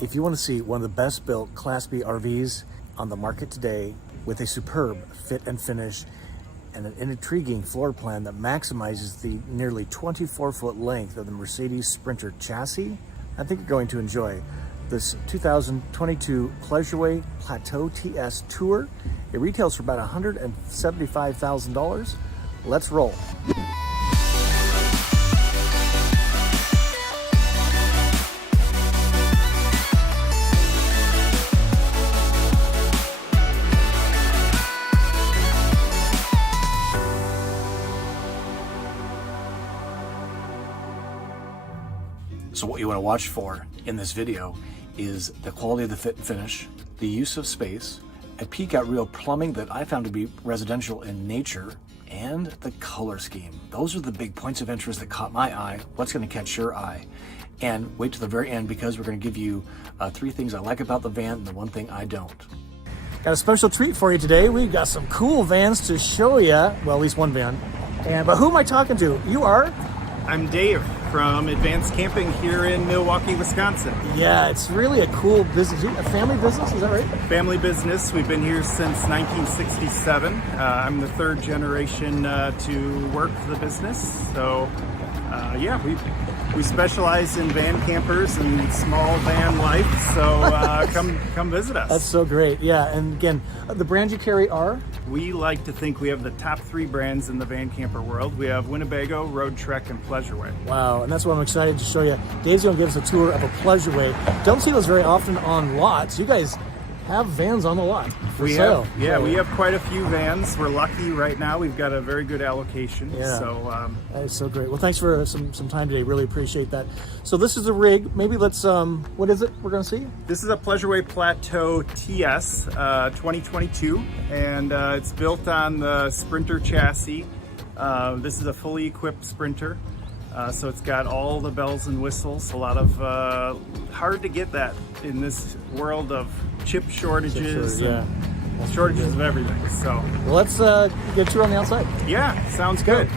If you want to see one of the best built Class B RVs on the market today with a superb fit and finish and an intriguing floor plan that maximizes the nearly 24-foot length of the Mercedes Sprinter chassis, I think you're going to enjoy this 2022 Pleasureway Plateau TS Tour. It retails for about $175,000. Let's roll. So what you want to watch for in this video is the quality of the fit and finish, the use of space, a peek at real plumbing that I found to be residential in nature, and the color scheme. Those are the big points of interest that caught my eye. What's going to catch your eye? And wait to the very end, because we're going to give you 3 things I like about the van and the 1 thing I don't. Got a special treat for you today. We've got some cool vans to show you. Well, at least 1 van. But who am I talking to? You are? I'm Dave from Advanced Camping here in Milwaukee, Wisconsin. Yeah, it's really a cool business. A family business, is that right? Family business. We've been here since 1967. I'm the 3rd generation to work the business. So, yeah, we specialize in van campers and small van life. So come visit us. That's so great. Yeah, and again, the brands you carry are? We like to think we have the top 3 brands in the van camper world. We have Winnebago, Road Trek, and Pleasureway. Wow, and that's what I'm excited to show you. Dave's gonna give us a tour of a Pleasureway. Don't see those very often on lots. You guys have vans on the lot for sale. We have quite a few vans. We're lucky right now. We've got a very good allocation. Yeah. So that is so great. Well, thanks for some time today. Really appreciate that. So this is the rig. Maybe let's, what is it we're gonna see? This is a Pleasureway Plateau TS 2022, and it's built on the Sprinter chassis. This is a fully equipped Sprinter. So it's got all the bells and whistles. A lot of hard to get that in this world of chip shortages and shortages of everything. So well, let's get a tour on the outside. Yeah, sounds good.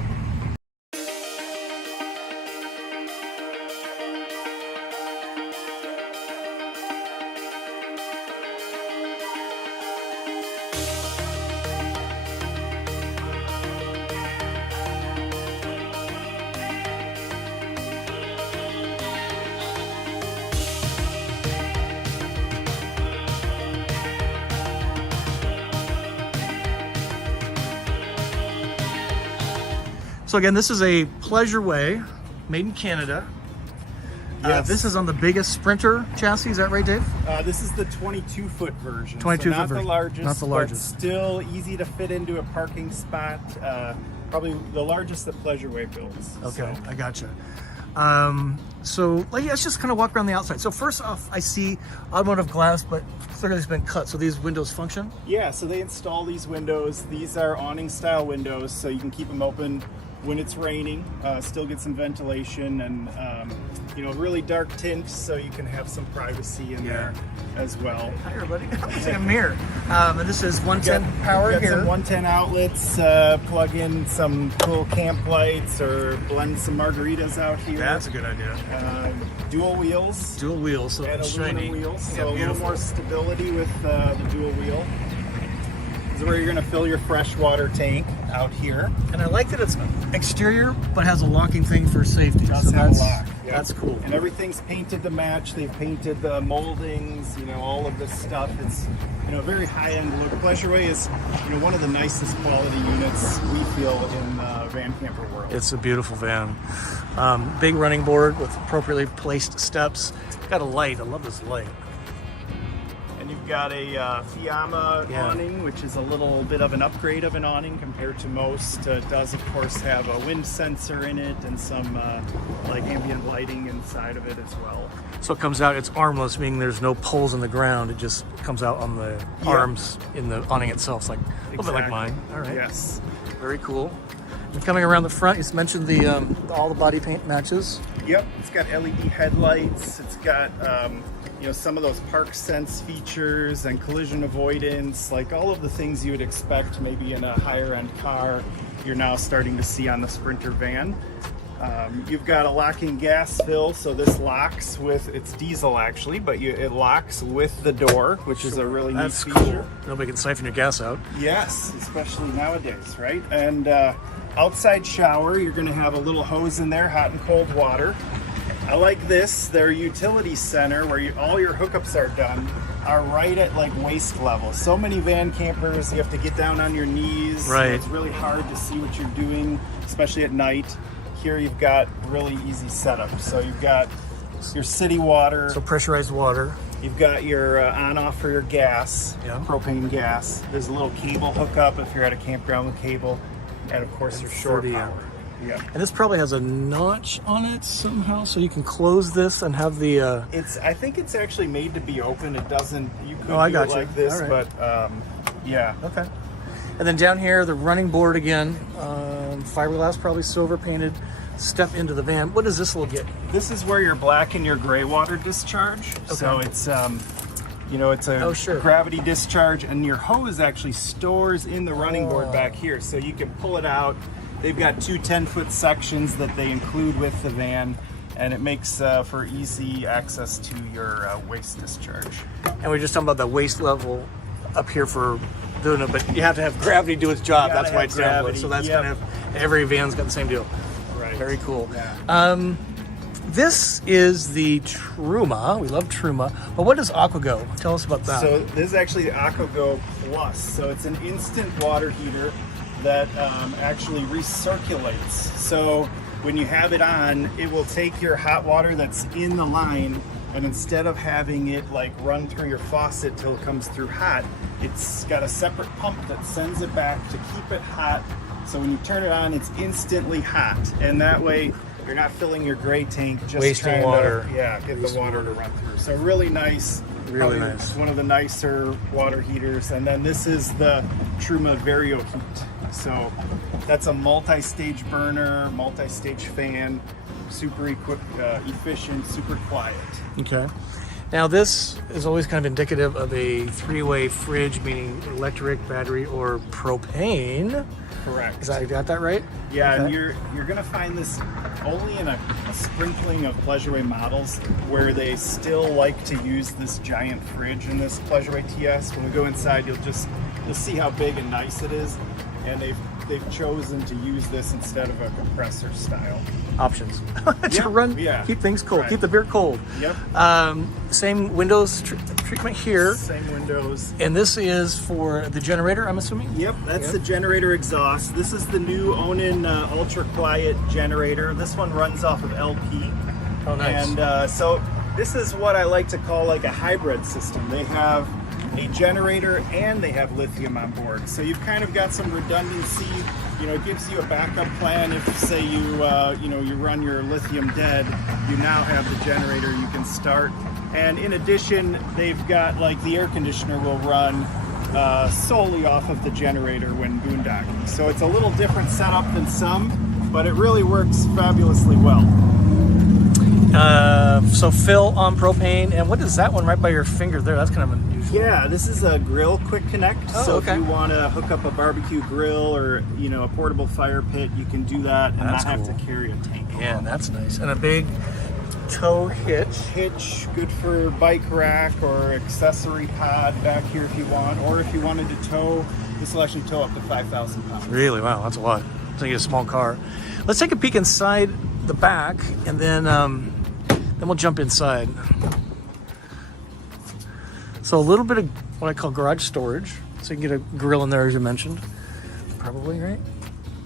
So again, this is a Pleasureway made in Canada. Yes. This is on the biggest Sprinter chassis, is that right, Dave? This is the 22-foot version. 22-foot so not version. The largest, not the largest. But still easy to fit into a parking spot. Probably the largest that Pleasureway builds. Okay, so. I gotcha. So let's just kind of walk around the outside. So first off, I see automotive glass, but clearly it's been cut. So these windows function? Yeah, so they install these windows. These are awning style windows, so you can keep them open when it's raining, still get some ventilation, and you know, really dark tint, so you can have some privacy in there as well. Hi everybody. It's like a mirror. And this is 110 power got here. Some 110 outlets. Plug in some cool camp lights or blend some margaritas out here. That's a good idea. Dual wheels. Dual wheels, so and it's aluminum shiny. wheels, Yeah, so a little more stability with the dual wheel. This is where you're going to fill your freshwater tank out here. And I like that it's exterior, but has a locking thing for safety. Does have a lock. Yep. That's cool. And everything's painted to match. They've painted the moldings, you know, all of this stuff. It's, you know, a very high-end look. Pleasureway is, you know, one of the nicest quality units we feel in the van camper world. It's a beautiful van. Big running board with appropriately placed steps. Got a light. I love this light. And you've got a Fiamma awning, which is a little bit of an upgrade of an awning compared to most. It does, of course, have a wind sensor in it and some like ambient lighting inside of it as well. So it comes out, it's armless, meaning there's no poles in the ground. It just comes out on the arms in the awning itself. It's like a little bit like mine. All right. Yes. Very cool. And coming around the front, you mentioned the all the body paint matches. Yep. It's got LED headlights. It's got you know, some of those park sense features and collision avoidance, like all of the things you would expect maybe in a higher end car, you're now starting to see on the Sprinter van. You've got a locking gas fill, so this locks with, it's diesel actually, but it locks with the door, which is a really neat That's feature. cool. Nobody can siphon your gas out. Yes, especially nowadays, right? And outside shower, you're going to have a little hose in there, hot and cold water. I like this. Their utility center, where all your hookups are done, are right at like waist level. So many van campers, you have to get down on your knees. Right. It's really hard to see what you're doing, especially at night. Here you've got really easy setup. So you've got your city water. So pressurized water. You've got your on-off for your gas, propane gas. There's a little cable hookup if you're at a campground with cable. And of course your shore 30 power. amp. Yeah. And this probably has a notch on it somehow, so you can close this and have the... I think it's actually made to be open. It doesn't, you could I do got it you. like this, All right. but yeah. Okay. And then down here, the running board again, fiberglass, probably silver painted. Step into the van. What does this little get? This is where your black and your gray water discharge. Okay. So it's, you know, it's a gravity discharge, and your hose actually stores in the running board back here. So you can pull it out. They've got two 10-foot sections that they include with the van, and it makes for easy access to your waste discharge. And we're just talking about the waste level up here for doing it, but you have to have gravity do its job. That's why it's down below. So that's kind of, every van's got the same deal. Right. Very cool. Yeah. This is the Truma. We love Truma. But what does AquaGo? Tell us about that. So this is actually the AquaGo Plus. So it's an instant water heater that actually recirculates. So when you have it on, it will take your hot water that's in the line, and instead of having it like run through your faucet till it comes through hot, it's got a separate pump that sends it back to keep it hot. So when you turn it on, it's instantly hot, and that way you're not filling your gray tank, just wasting water. Get the water to run through. So really nice. Really probably nice. One of the nicer water heaters. And then this is the Truma Vario heat. So that's a multi-stage burner, multi-stage fan, super efficient, super quiet. Okay. Now this is always kind of indicative of a three-way fridge, meaning electric, battery, or propane. Correct. Is that, I got that right? Yeah, Okay. and you're gonna find this only in a sprinkling of Pleasureaway models where they still like to use this giant fridge in this Pleasureaway TS. When we go inside, you'll see how big and nice it is, and they've chosen to use this instead of a compressor style. Options to run, keep things cold, Right. keep the beer cold. Yep. Same Windows treatment here, Same windows. and this is for the generator, I'm assuming. Yep, that's the generator exhaust. This is the new Onin ultra quiet generator. This one runs off of LP. Oh, nice. And so this is what I like to call like a hybrid system. They have a generator and they have lithium on board. So you've kind of got some redundancy. You know, it gives you a backup plan if, say, you run your lithium dead. You now have the generator you can start. And in addition, they've got like the air conditioner will run solely off of the generator when boondocking. So it's a little different setup than some, but it really works fabulously well. So fill on propane, and what is that one right by your finger there? That's kind of unusual. Yeah, this is a grill quick connect. Oh, so okay. if you want to hook up a barbecue grill or a portable fire pit, you can do that and That's not have cool. to carry a tank. Yeah, that's nice. And a big tow hitch. Hitch, good for bike rack or accessory pod back here if you want, or if you wanted to tow, this will actually tow up to 5,000 pounds. Really? Wow, that's a lot. So you get a small car. Let's take a peek inside the back, and then we'll jump inside. So a little bit of what I call garage storage. So you can get a grill in there, as you mentioned. Probably, right?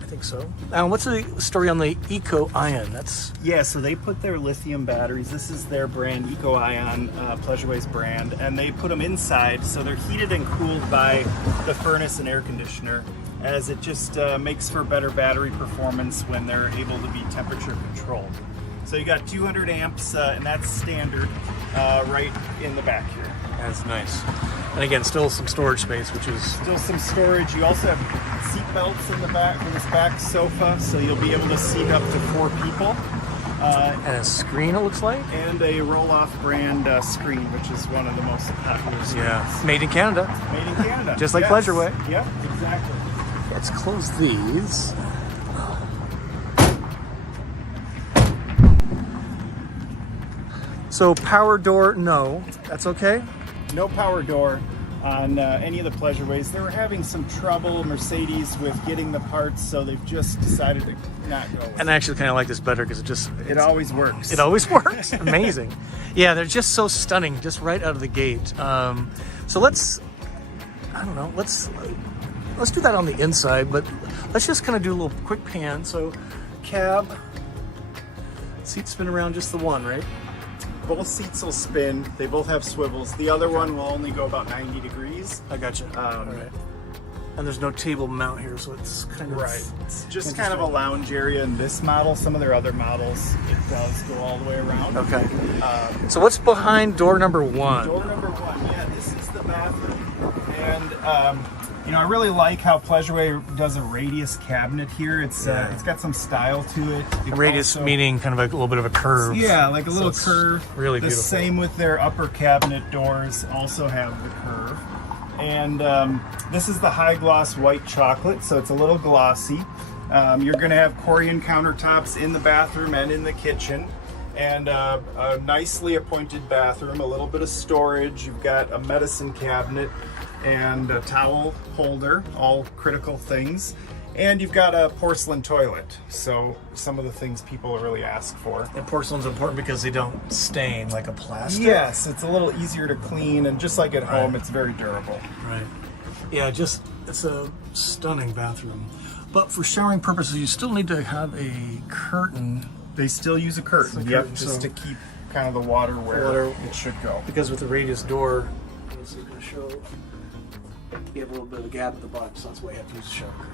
I think so. What's the story on the Eco Ion? Yeah, so they put their lithium batteries, this is their brand, Eco Ion, Pleasureaway's brand, and they put them inside, so they're heated and cooled by the furnace and air conditioner, as it just makes for better battery performance when they're able to be temperature controlled. So you got 200 amps, and that's standard right in the back here. That's nice. And again, still some storage space, which is... Still some storage. You also have seat belts in the back for this back sofa, so you'll be able to seat up to 4 people. And a screen, it looks like? And a roll-off brand screen, which is one of the most popular screens. Yeah. Made in Canada. Made in Canada. Just like Pleasureaway. Yep, exactly. Let's close these. So power door, no, that's okay. No power door on any of the pleasureways. They were having some trouble, Mercedes, with getting the parts, so they've just decided to not go with And I actually kind of like this better because it always works. It always works. Amazing. Yeah, they're just so stunning, just right out of the gate. So let's do that on the inside, but let's just kind of do a little quick pan. So cab, seats spin around just the one, right? Both seats will spin. They both have swivels. The other one will only go about 90 degrees. I gotcha. All right. And there's no table mount here, so it's kind of... Right. It's just kind of a lounge area in this model. Some of their other models, it does go all the way around. Okay. So what's behind door number one? Door number one, yeah, this is the bathroom. And, you know, I really like how Pleasureway does a radius cabinet here. It's got some style to it. Radius meaning kind of a little bit of a curve. Yeah, like a little curve. Really the beautiful. Same with their upper cabinet doors, also have the curve. And this is the high gloss white chocolate, so it's a little glossy. You're going to have Corian countertops in the bathroom and in the kitchen. And a nicely appointed bathroom, a little bit of storage. You've got a medicine cabinet and a towel holder, all critical things. And you've got a porcelain toilet, so some of the things people really ask for. And porcelain's important because they don't stain like a plastic. Yes, it's a little easier to clean, and just like at home, it's very durable. Right. Yeah, it's a stunning bathroom. But for showering purposes, you still need to have a curtain. They still use a curtain, just to keep kind of the water where it should go. Because with the radius door, it's going to show you have a little bit of a gap at the bottom, so that's why you have to use a shower curtain.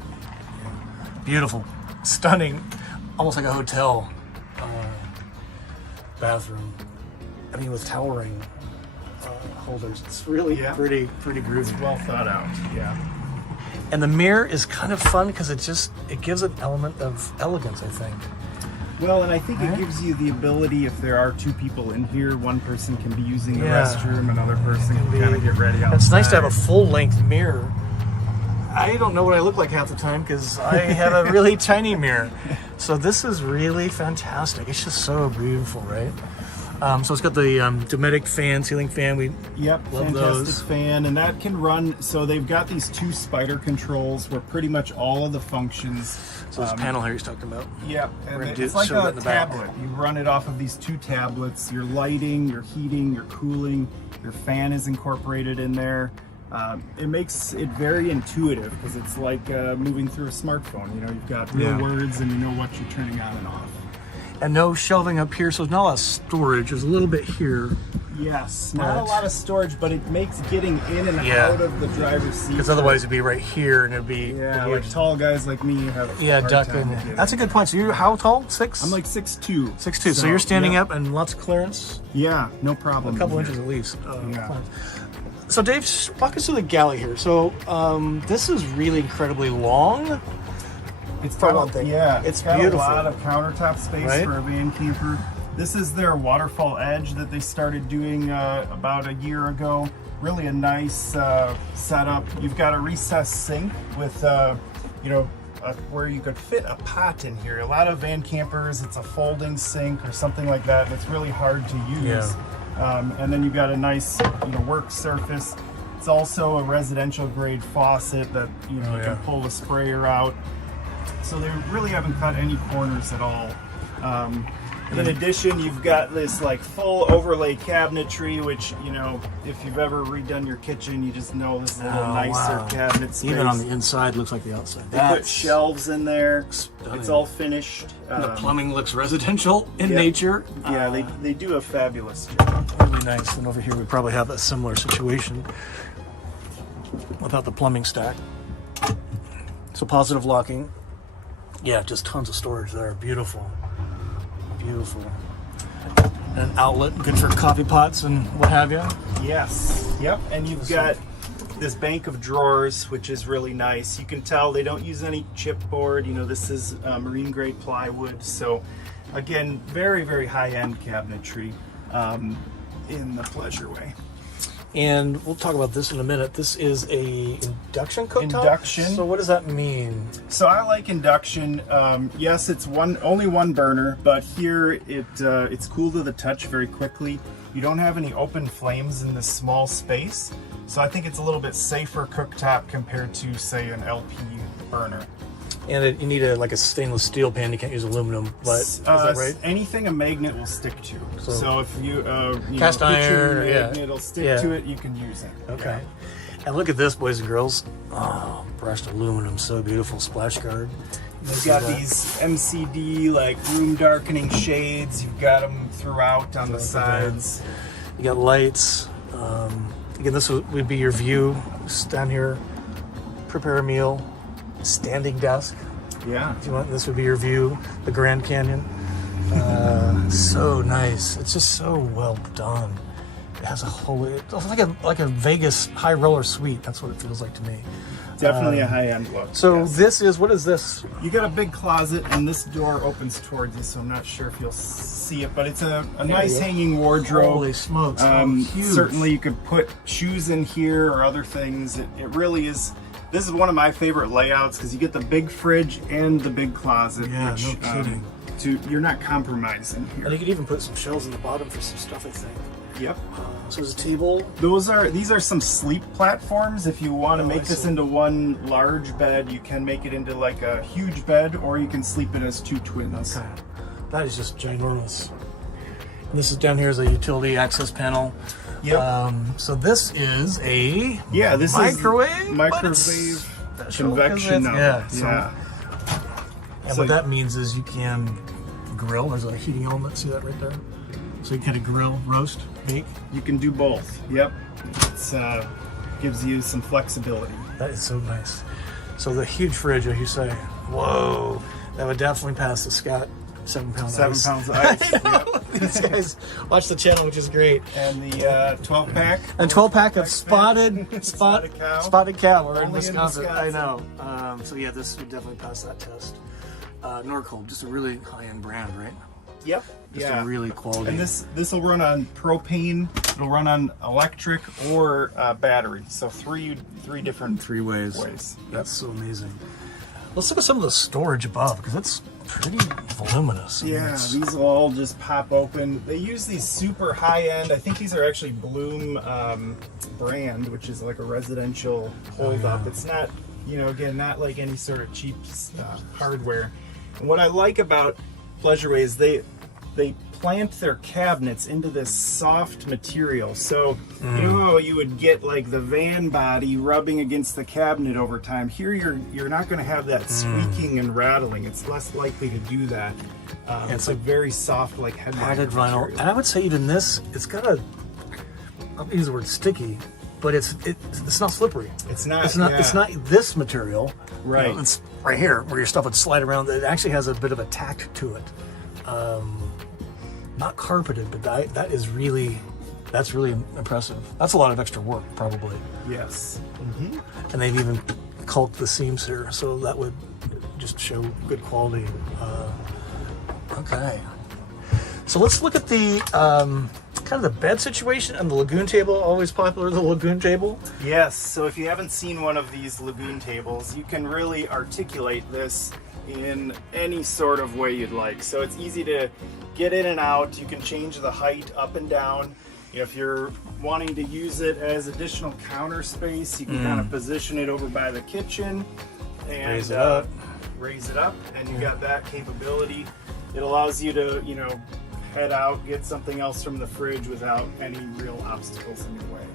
Beautiful, stunning, almost like a hotel bathroom. I mean, with towering holders, it's really pretty groovy. It's well thought out. Yeah. And the mirror is kind of fun because it gives an element of elegance, I think. Well, and I think it gives you the ability, if there are two people in here, one person can be using the restroom, another person can kind of get ready outside. It's nice to have a full-length mirror. I don't know what I look like half the time because I have a really tiny mirror. So this is really fantastic. It's just so beautiful, right? So it's got the Dometic fan, ceiling fan. We love fantastic those. Fan, and that can run. So they've got these two spider controls where pretty much all of the functions. So this panel here he's talking about. Yeah, and it's like a tablet. You run it off of these two tablets. Your lighting, your heating, your cooling, your fan is incorporated in there. It makes it very intuitive because it's like moving through a smartphone. You know, you've got real words and you know what you're turning on and off. And no shelving up here, so there's not a lot of storage. There's a little bit here. Yes, not a lot of storage, but it makes getting in and out of the driver's seat. Because otherwise it'd be right here, and it'd be like tall guys like me have ducking. That's a good point. So you're how tall? 6? I'm like 6'2". 6'2". So you're standing up and lots of clearance. Yeah, no problem. A couple inches at least. So Dave, walk us through the galley here. So this is really incredibly long. It's got one thing. It's got beautiful. a lot of countertop space for a van camper. This is their waterfall edge that they started doing about a year ago. Really a nice setup. You've got a recessed sink with, where you could fit a pot in here. A lot of van campers, it's a folding sink or something like that, and it's really hard to use. And then you've got a nice, work surface. It's also a residential grade faucet that you can pull the sprayer out. So they really haven't cut any corners at all. In addition, you've got this like full overlay cabinetry, which, if you've ever redone your kitchen, you just know this is a little nicer cabinet space. Even on the inside looks like the outside. They put shelves in there. It's all finished. The plumbing looks residential in nature. Yeah, they do a fabulous job. Really nice. And over here we probably have a similar situation without the plumbing stack. So positive locking. Yeah, just tons of storage there. Beautiful. Beautiful. And an outlet, good for coffee pots and what have you. Yes. Yep. And you've got this bank of drawers, which is really nice. You can tell they don't use any chipboard. This is marine grade plywood. So again, very, very high-end cabinetry in the Pleasureway. And we'll talk about this in a minute. This is a induction cooktop? Induction. So what does that mean? So I like induction. Yes, it's only one burner, but here it's cool to the touch very quickly. You don't have any open flames in this small space, so I think it's a little bit safer cooktop compared to, say, an LP burner. And you need like a stainless steel pan. You can't use aluminum, but is that right? Anything a magnet will stick to. So if you, cast iron, it'll stick to it, you can use it. Okay. Yeah. And look at this, boys and girls. Oh, brushed aluminum, so beautiful. Splash guard. You've got these MCD like room darkening shades. You've got them throughout on the sides. You got lights. Again, this would be your view. Stand here, prepare a meal. Standing desk. Yeah. If you want, this would be your view. The Grand Canyon. So nice. It's just so well done. It has a whole. It's like a Vegas high roller suite. That's what it feels like to me. Definitely a high-end look. So this is, what is this? You got a big closet, and this door opens towards you, so I'm not sure if you'll see it, but it's a nice hanging wardrobe. Holy smokes, huge. Certainly you could put shoes in here or other things. It really is. This is one of my favorite layouts because you get the big fridge and the big closet. Yeah, which, no kidding. You're not compromising here. And you could even put some shelves in the bottom for some stuff, I think. Yep. So there's a table. These are some sleep platforms. If you want to make this into one large bed, you can make it into like a huge bed, or you can sleep it as two twins. Okay. That is just ginormous. And this is down here is a utility access panel. Yep. So this is a this microwave, is convection oven. And what that means is you can grill. There's a heating element. See that right there? So you can kind of grill, roast, bake. You can do both. Yep. It's gives you some flexibility. That is so nice. So the huge fridge, as you say, whoa, that would definitely pass the Scott 7 pound 7 ice. pounds of ice. Yep. These guys watch the channel, which is great. And the 12 pack. And 12 pack of spotted cow. We're in Only Wisconsin. in I know. So yeah, this would definitely pass that test. Norcold, just a really high-end brand, right? Yep. Just a really quality. And this will run on propane. It'll run on electric or battery. So three different ways. That's so amazing. Let's look at some of the storage above, because that's pretty voluminous. Yeah, these will all just pop open. They use these super high-end, I think these are actually Bloom brand, which is like a residential hold-up. It's not, again, not like any sort of cheap hardware. And what I like about Pleasureway is they plant their cabinets into this soft material. So you know how you would get like the van body rubbing against the cabinet over time. Here you're not going to have that squeaking and rattling. It's less likely to do that. It's like very soft, like padded vinyl. And I would say even this, it's got a, I'll use the word sticky, but it's not slippery. It's not. It's not this material. Right. It's right here where your stuff would slide around. It actually has a bit of a tact to it. Not carpeted, but that's really impressive. That's a lot of extra work, probably. Yes. And they've even caulked the seams here, so that would just show good quality. Okay. So let's look at the kind of the bed situation and the Lagoon Table. Always popular, the Lagoon Table. Yes. So if you haven't seen one of these Lagoon Tables, you can really articulate this in any sort of way you'd like. So it's easy to get in and out. You can change the height up and down. If you're wanting to use it as additional counter space, you can kind of position it over by the kitchen and raise it up, and you got that capability. It allows you to, head out, get something else from the fridge without any real obstacles in your way.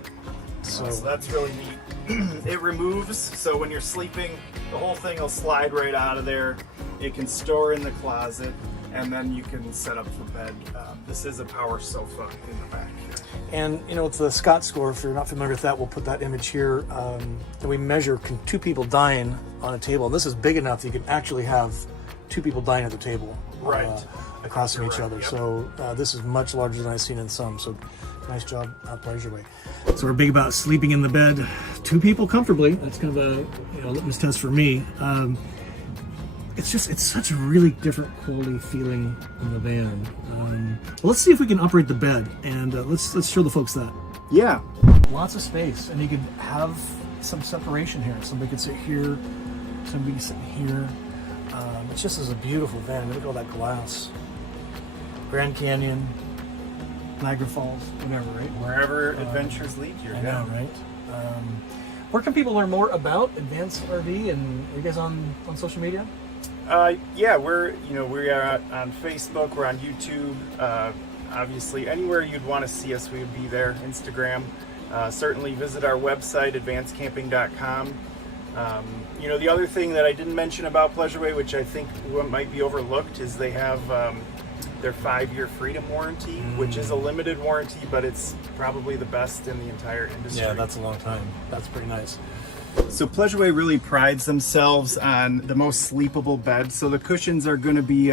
So that's really neat. It removes, so when you're sleeping, the whole thing will slide right out of there. It can store in the closet, and then you can set up for bed. This is a power sofa in the back here. And it's the Scott score. If you're not familiar with that, we'll put that image here. And we measure two people dine on a table. This is big enough that you can actually have two people dine at the table, across from each other. Yep. So this is much larger than I've seen in some. So nice job, Pleasureway. So we're big about sleeping in the bed, two people comfortably. That's kind of a litmus test for me. It's such a really different quality feeling in the van. Well, let's see if we can operate the bed, and let's show the folks that. Yeah. Lots of space, and you could have some separation here. Somebody could sit here, somebody could sit here. It just is a beautiful van. Look at all that glass. Grand Canyon, Niagara Falls, whatever, right? Wherever adventures lead you. I know, right? Where can people learn more about Advanced RV, and are you guys on social media? Yeah, we are on Facebook, we're on YouTube. Obviously, anywhere you'd want to see us, we would be there. Instagram. Certainly visit our website, advancedcamping.com. The other thing that I didn't mention about Pleasureway, which I think might be overlooked, is they have their 5-year freedom warranty, which is a limited warranty, but it's probably the best in the entire industry. Yeah, that's a long time. That's pretty nice. So Pleasureway really prides themselves on the most sleepable bed. So the cushions are going to be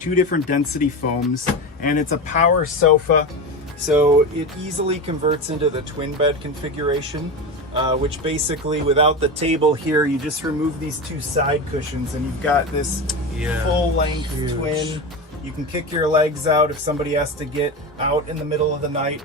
2 different density foams, and it's a power sofa. So it easily converts into the twin bed configuration, which basically, without the table here, you just remove these 2 side cushions and you've got this full length twin. You can kick your legs out if somebody has to get out in the middle of the night,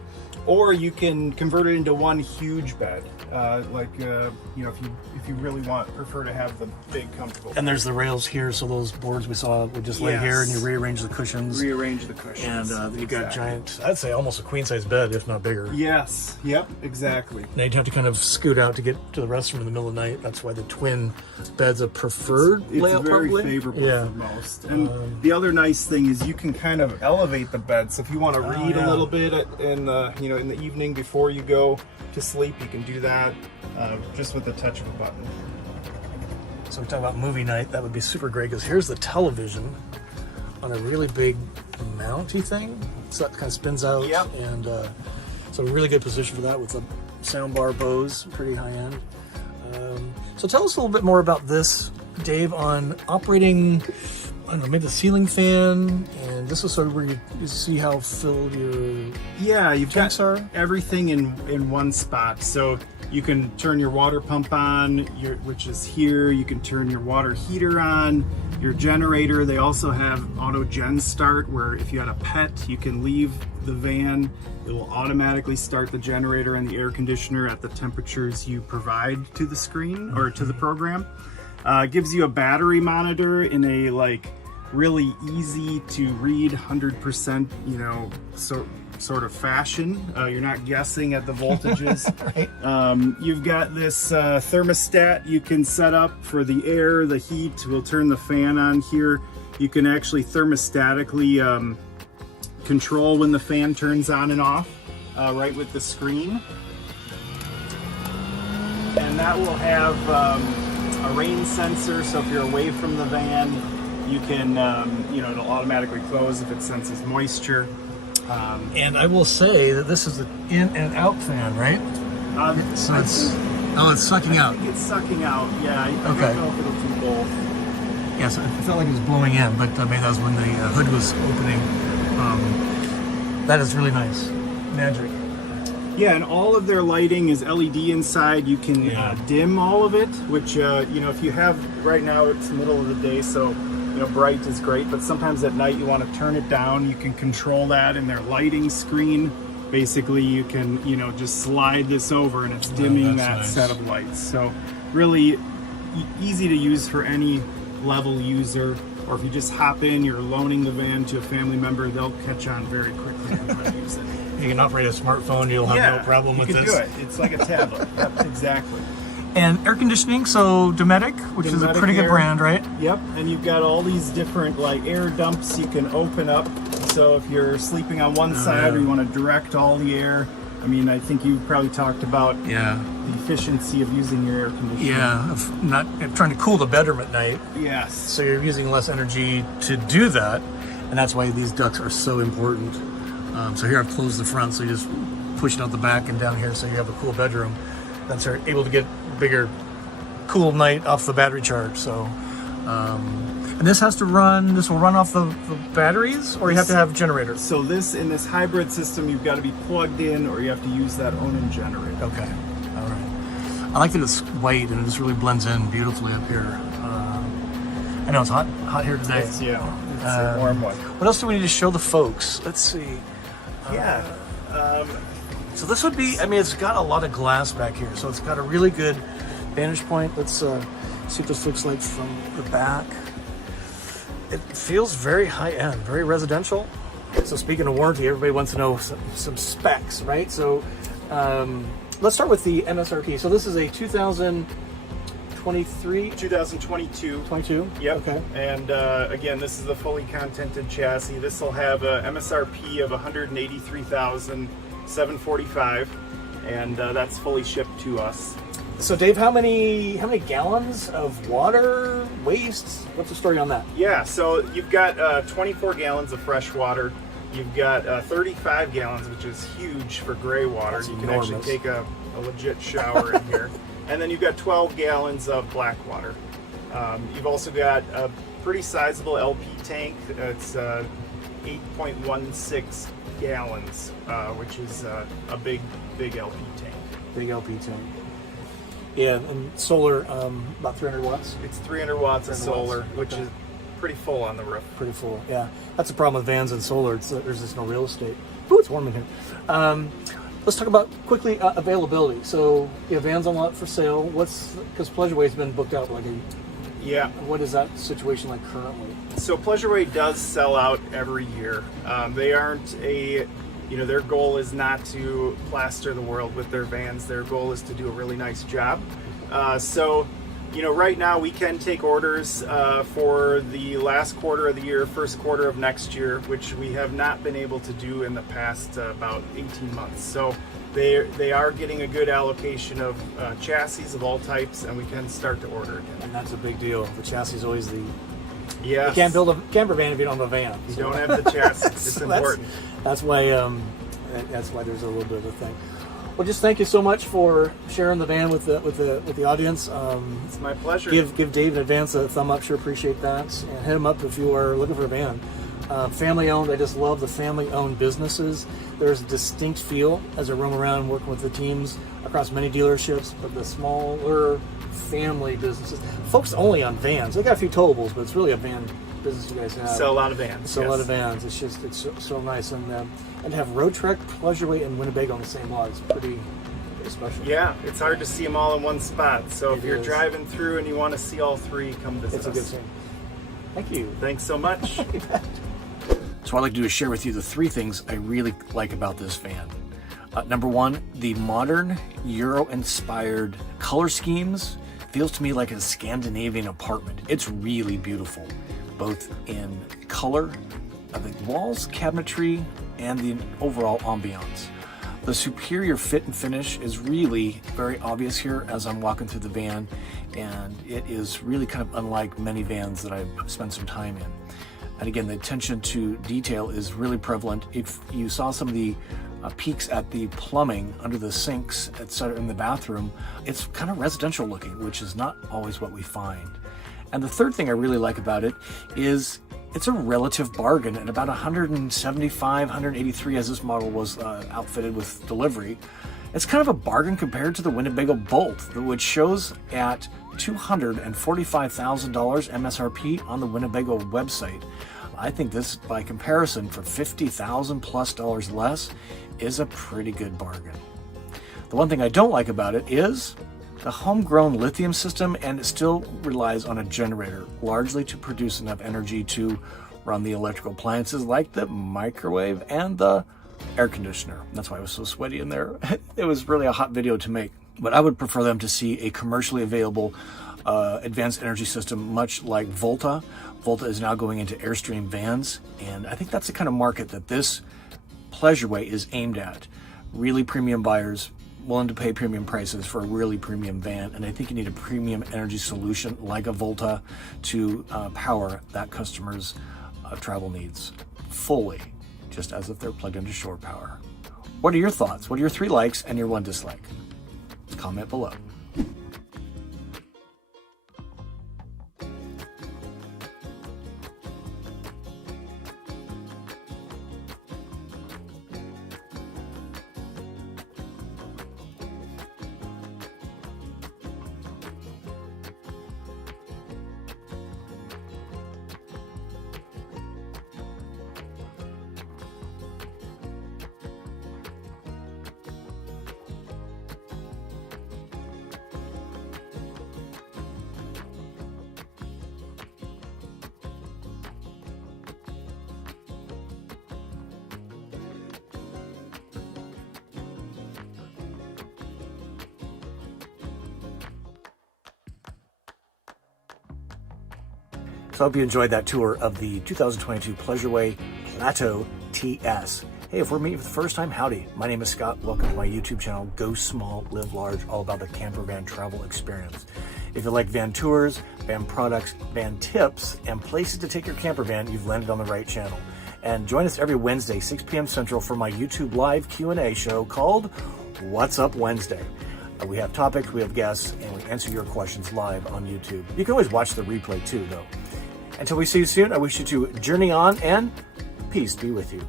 or you can convert it into one huge bed. If you really prefer to have the big comfortable And there's the rails here, so those boards we saw would just lay here, and you rearrange the cushions. Rearrange the cushions. And then you got giant, I'd say almost a queen size bed, if not bigger. Yes, yep, exactly. Now you'd have to kind of scoot out to get to the restroom in the middle of the night. That's why the twin bed's a preferred layout, it's very probably. favorable for most. And the other nice thing is you can kind of elevate the bed. So if you want to read a little bit in the evening before you go to sleep, you can do that just with the touch of a button. So we talk about movie night. That would be super great, because here's the television on a really big mounty thing. So that kind of spins out. Yep. And it's a really good position for that with the soundbar Bose, pretty high end. So tell us a little bit more about this, Dave, on operating, I don't know, maybe the ceiling fan, and this is sort of where you see how filled your you've tanks got are. everything in one spot. So you can turn your water pump on, which is here. You can turn your water heater on, your generator. They also have auto gen start, where if you had a pet, you can leave the van. It will automatically start the generator and the air conditioner at the temperatures you provide to the screen or to the program. It gives you a battery monitor in a really easy to read 100%, sort of fashion. You're not guessing at the voltages. Right. You've got this thermostat you can set up for the air, the heat. We'll turn the fan on here. You can actually thermostatically control when the fan turns on and off, right with the screen. And that will have a rain sensor, so if you're away from the van, you can, it'll automatically close if it senses moisture. And I will say that this is an in and out fan, right? So it's sucking out. It's sucking out, yeah. I don't know if it'll do both. Yeah, so it felt like it was blowing in, but maybe that was when the hood was opening. That is really nice. Magic. Yeah, and all of their lighting is LED inside. You can dim all of it, which, if you have, right now it's the middle of the day, so, bright is great, but sometimes at night you want to turn it down. You can control that in their lighting screen. Basically, you can, just slide this over and it's dimming that set of lights. So really easy to use for any level user, or if you just hop in, you're loaning the van to a family member, they'll catch on very quickly how to use it. You can operate a smartphone, you'll have no problem with this. You can do it. It's like a tablet. Yep, exactly. And air conditioning, so Dometic, which is a pretty good brand, right? Yep, and you've got all these different air dumps you can open up. So if you're sleeping on one side or you want to direct all the air, I think you probably talked about the efficiency of using your air conditioner. Yeah, of not trying to cool the bedroom at night. Yes. So you're using less energy to do that, and that's why these ducts are so important. So here I've closed the front, so you just push it out the back and down here, so you have a cool bedroom. Then you're able to get bigger, cool night off the battery charge. So, and this will run off the batteries, or you have to have generators? So in this hybrid system, you've got to be plugged in, or you have to use that Onan generator. Okay, all right. I like that it's white and it just really blends in beautifully up here. I know it's hot here today. It's a warm one. What else do we need to show the folks? Let's see. So this would be, I mean, it's got a lot of glass back here, so it's got a really good vantage point. Let's see what this looks like from the back. It feels very high-end, very residential. So speaking of warranty, everybody wants to know some specs, right? So let's start with the MSRP. So this is a 2023? 2022. 22? Yep. Okay. And again, this is the fully contented chassis. This will have a MSRP of $183,745, and that's fully shipped to us. So Dave, how many gallons of water, waste? What's the story on that? Yeah, so you've got 24 gallons of fresh water. You've got 35 gallons, which is huge for gray water. That's you can enormous. actually take a legit shower in here. And then you've got 12 gallons of black water. You've also got a pretty sizable LP tank. It's 8.16 gallons, which is a big LP tank. Big LP tank. Yeah, and solar, about 300 watts. It's 300 watts of 300 solar, watts. which Okay. is pretty full on the roof. Pretty full, yeah. That's the problem with vans and solar. There's just no real estate. Ooh, it's warm in here. Let's talk about quickly availability. So you have vans on lot for sale. Because Pleasureways been booked out like Yeah. what is that situation like currently? So Pleasureway does sell out every year. They aren't their goal is not to plaster the world with their vans. Their goal is to do a really nice job. Right now we can take orders for the last quarter of the year, first quarter of next year, which we have not been able to do in the past about 18 months. So they are getting a good allocation of chassis of all types, and we can start to order again. And that's a big deal. The chassis is always Yes. You can't build a camper van if you don't have a van. You don't have the chassis. It's So important. That's why there's a little bit of a thing. Well, just thank you so much for sharing the van with the audience. It's my pleasure. Give Dave in advance a thumb up. Sure appreciate that. And hit him up if you are looking for a van. Family owned. I just love the family owned businesses. There's a distinct feel as I roam around working with the teams across many dealerships, but the smaller family businesses focus only on vans. They got a few towables, but it's really a van business you guys have. Sell a lot of vans. So a lot of vans. It's so nice, and to have Road Trek, Pleasureway, and Winnebago on the same lot is pretty special. Yeah, it's hard to see them all in one spot. So if you're is. driving through and you want to see all three, come visit It's us. a good thing. Thank you. Thanks so much. So what I'd like to do is share with you the three things I really like about this van. Number one, the modern Euro-inspired color schemes feels to me like a Scandinavian apartment. It's really beautiful, both in color, the walls, cabinetry, and the overall ambiance. The superior fit and finish is really very obvious here as I'm walking through the van, and it is really kind of unlike many vans that I've spent some time in. And again, the attention to detail is really prevalent. If you saw some of the peaks at the plumbing under the sinks, etc., in the bathroom, it's kind of residential looking, which is not always what we find. And the third thing I really like about it is it's a relative bargain at about $175, $183 as this model was outfitted with delivery. It's kind of a bargain compared to the Winnebago Bolt, which shows at $245,000 MSRP on the Winnebago website. I think this, by comparison, for $50,000+ less, is a pretty good bargain. The one thing I don't like about it is the homegrown lithium system, and it still relies on a generator, largely to produce enough energy to run the electrical appliances like the microwave and the air conditioner. That's why it was so sweaty in there. It was really a hot video to make. But I would prefer them to see a commercially available advanced energy system, much like Volta. Volta is now going into Airstream vans, and I think that's the kind of market that this Pleasureway is aimed at. Really premium buyers willing to pay premium prices for a really premium van, and I think you need a premium energy solution like a Volta to power that customer's travel needs fully, just as if they're plugged into shore power. What are your thoughts? What are your 3 likes and your 1 dislike? Comment below. So I hope you enjoyed that tour of the 2022 Pleasureway PLATEAU TS. Hey, if we're meeting for the first time, howdy. My name is Scott. Welcome to my YouTube channel, Go Small, Live Large, all about the camper van travel experience. If you like van tours, van products, van tips, and places to take your camper van, you've landed on the right channel. And join us every Wednesday, 6 p.m. Central for my YouTube live Q&A show called What's Up Wednesday. We have topics, we have guests, and we answer your questions live on YouTube. You can always watch the replay too, though. Until we see you soon, I wish you to journey on and peace be with you.